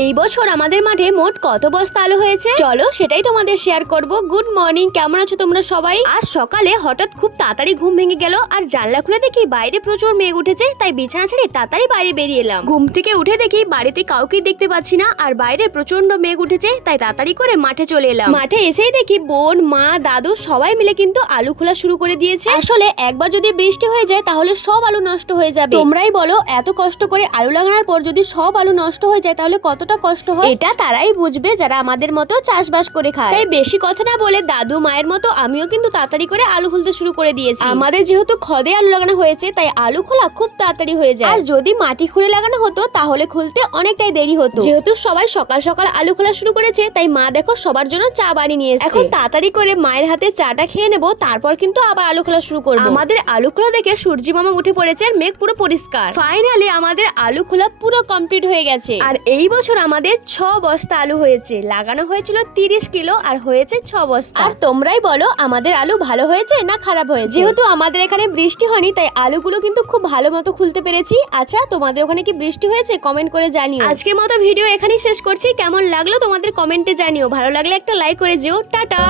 এই বছর আমাদের মাঠে মোট কত বস্তা আলু হয়েছে চলো সেটাই তোমাদের শেয়ার করব। গুড মর্নিং, কেমন আছো তোমরা সবাই? আজ সকালে হঠাৎ খুব তাড়াতাড়ি ঘুম ভেঙে গেল আর জানলা খুলে দেখি বাইরে প্রচুর মেঘ উঠেছে, তাই বিছানা ছেড়ে তাড়াতাড়ি বাইরে বেরিয়ে এলাম। ঘুম থেকে উঠে দেখি বাড়িতে কাউকে দেখতে পাচ্ছি না আর বাইরে প্রচন্ড মেঘ উঠেছে, তাই তাড়াতাড়ি করে মাঠে চলে এলাম। মাঠে এসেই দেখি বোন, মা, দাদু সবাই মিলে কিন্তু আলু খোলা শুরু করে দিয়েছে। আসলে একবার যদি বৃষ্টি হয়ে যায় তাহলে সব আলু নষ্ট হয়ে যাবে। তোমরাই বলো, এত কষ্ট করে আলু লাগানোর পর যদি সব আলু নষ্ট হয়ে যায় তাহলে কতটা কষ্ট হয়। এটা তারাই বুঝবে যারা আমাদের মতো চাষবাস করে খায়। তাই বেশি কথা না বলে দাদু মায়ের মতো আমিও কিন্তু তাড়াতাড়ি করে আলু খুলতে শুরু করে দিয়েছি। আমাদের যেহেতু খদে আলু লাগানো হয়েছে তাই আলু খোলা খুব তাড়াতাড়ি হয়ে যায়। আর যদি মাটি খুঁড়ে লাগানো হতো তাহলে খুলতে অনেকটাই দেরি হতো। যেহেতু সবাই সকাল সকাল আলু খোলা শুরু করেছে তাই মা দেখো সবার জন্য চা বানিয়ে নিয়ে এসেছে। এখন তাড়াতাড়ি করে মায়ের হাতে চাটা খেয়ে নেবো, তারপর কিন্তু আবার আলু খোলা শুরু করবো। আমাদের আলু খোলা দেখে সূর্যি মামা উঠে পড়েছে আর মেঘ পুরো পরিষ্কার। ফাইনালি আমাদের আলু খোলা পুরো কমপ্লিট হয়ে গেছে। আর এই বছর আমাদের 6 বস্তা আলু হয়েছে। লাগানো হয়েছিল 30 কিলো আর হয়েছে 6 বস্তা। আর তোমরাই বলো আমাদের আলু ভালো হয়েছে না খারাপ হয়েছে? যেহেতু আমাদের এখানে বৃষ্টি হয়নি তাই আলুগুলো কিন্তু খুব ভালো মতো খুলতে পেরেছি। আচ্ছা, তোমাদের ওখানে কি বৃষ্টি হয়েছে? কমেন্ট করে জানিও। আজকের মতো ভিডিও এখানেই শেষ করছি। কেমন লাগলো তোমাদের কমেন্টে জানিও। ভালো লাগলে একটা লাইক করে যেও। টাটা।